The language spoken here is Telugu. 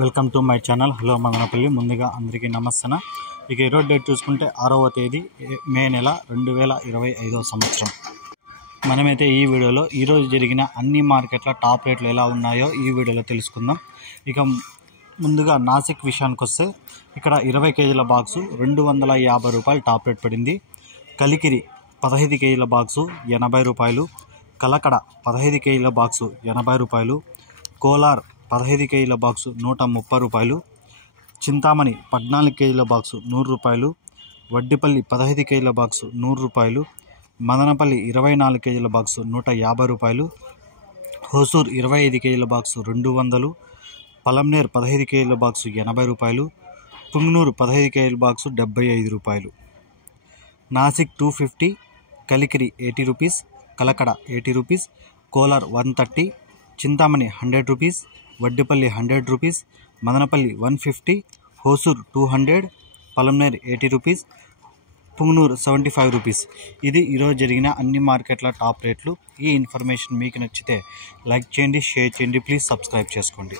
Welcome to my channel. Hello Madanapalle. ముందుగా అందరికీ నమస్తే. ఇక ఈరోజు డేట్ చూసుకుంటే 6వ తేదీ మే నెల 2025 సంవత్సరం. మనమైతే ఈ వీడియోలో ఈరోజు జరిగిన అన్ని మార్కెట్ల టాప్ రేట్లు ఎలా ఉన్నాయో ఈ వీడియోలో తెలుసుకుందాం. ఇక ముందుగా నాసిక్ విషయానికి వస్తే ఇక్కడ 20 కేజీల బాక్సు 250 రూపాయలు టాప్ రేట్ పడింది. కలికిరి 15 కేజీల బాక్సు 80 రూపాయలు. కలకడ 15 కేజీల బాక్సు 80 రూపాయలు. కోలార్ 15 కేజీల బాక్సు 130 రూపాయలు. చింతామణి 14 కేజీల బాక్సు 100 రూపాయలు. వడ్డిపల్లి 15 కేజీల బాక్సు 100 రూపాయలు. మదనపల్లి 24 కేజీల బాక్సు 150 రూపాయలు. హోసూర్ 25 కేజీల బాక్సు 200. పలంనేర్ 15 కేజీల బాక్సు 80 రూపాయలు. పుంగనూరు 15 కేజీల బాక్సు 75 రూపాయలు. Nashik 250. Kalikiri 80 rupees. Kalakada 80 rupees. Kolar 130. Chintamani 100 rupees. Vaddipalli 100 rupees. Madanapalle 150. Hosur 200. Palamaner 80 rupees. Punganur 75 rupees. ఇది ఈరోజు జరిగిన అన్ని మార్కెట్ల టాప్ రేట్లు. ఈ ఇన్ఫర్మేషన్ మీకు నచ్చితే లైక్ చేయండి, షేర్ చేయండి, ప్లీజ్ సబ్స్క్రైబ్ చేసుకోండి.